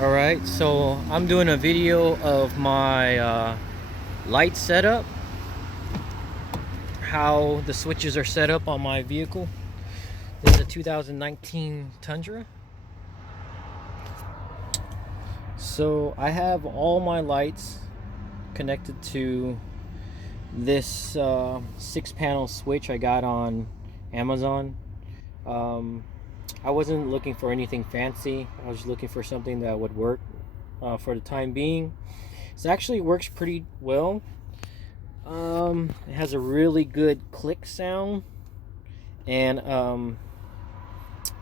Alright, so I'm doing a video of my light setup, how the switches are set up on my vehicle. This is a 2019 Tundra. So I have all my lights connected to this 6-panel switch I got on Amazon. I wasn't looking for anything fancy. I was looking for something that would work for the time being. It actually works pretty well. It has a really good click sound, and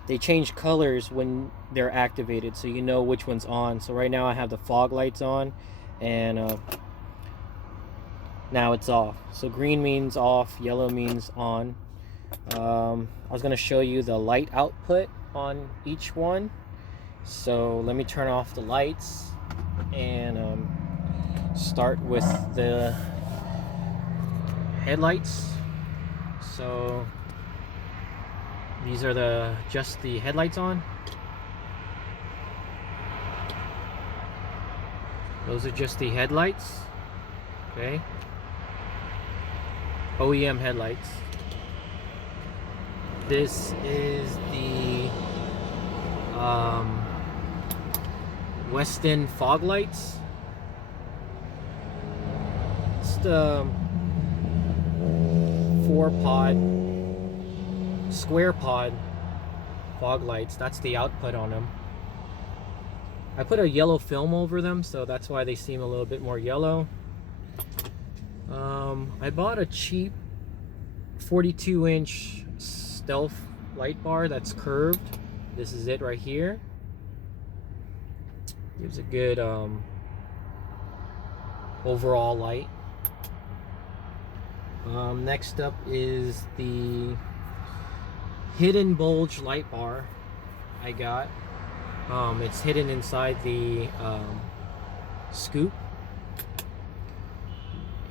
they change colors when they're activated, so you know which one's on. So right now I have the fog lights on, and now it's off. So green means off, yellow means on. I was going to show you the light output on each one. So let me turn off the lights and start with the headlights. So these are just the headlights on. Those are just the headlights. Okay. OEM headlights. This is the Weston Fog Lights. It's the 4-pod, square pod fog lights. That's the output on them. I put a yellow film over them, so that's why they seem a little bit more yellow. I bought a cheap 42-inch stealth light bar that's curved. This is it right here. Gives a good overall light. Next up is the hidden bulge light bar I got. It's hidden inside the scoop.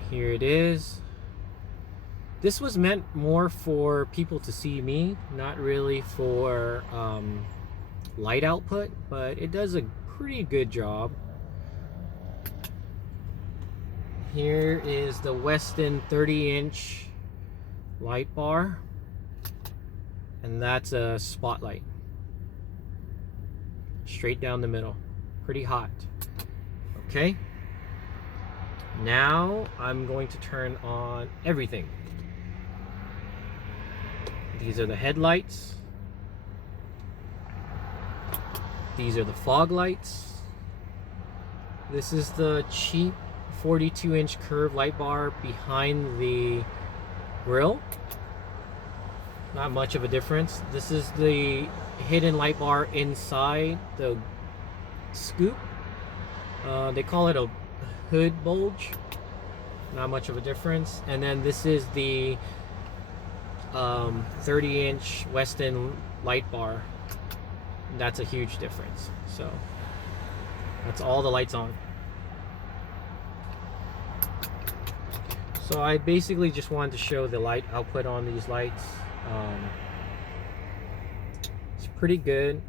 Here it is. This was meant more for people to see me, not really for light output, but it does a pretty good job. Here is the Westin 30-inch light bar, and that's a spotlight. Straight down the middle. Pretty hot. Okay. Now I'm going to turn on everything. These are the headlights. These are the fog lights. This is the cheap 42-inch curved light bar behind the grill. Not much of a difference. This is the hidden light bar inside the scoop. They call it a hood bulge. Not much of a difference. And then this is the 30-inch Westin light bar. That's a huge difference. So that's all the lights on. So I basically just wanted to show the light output on these lights. It's pretty good.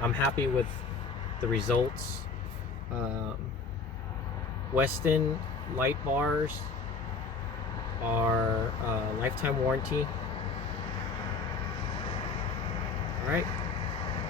I'm happy with the results. Westin light bars are lifetime warranty. All right.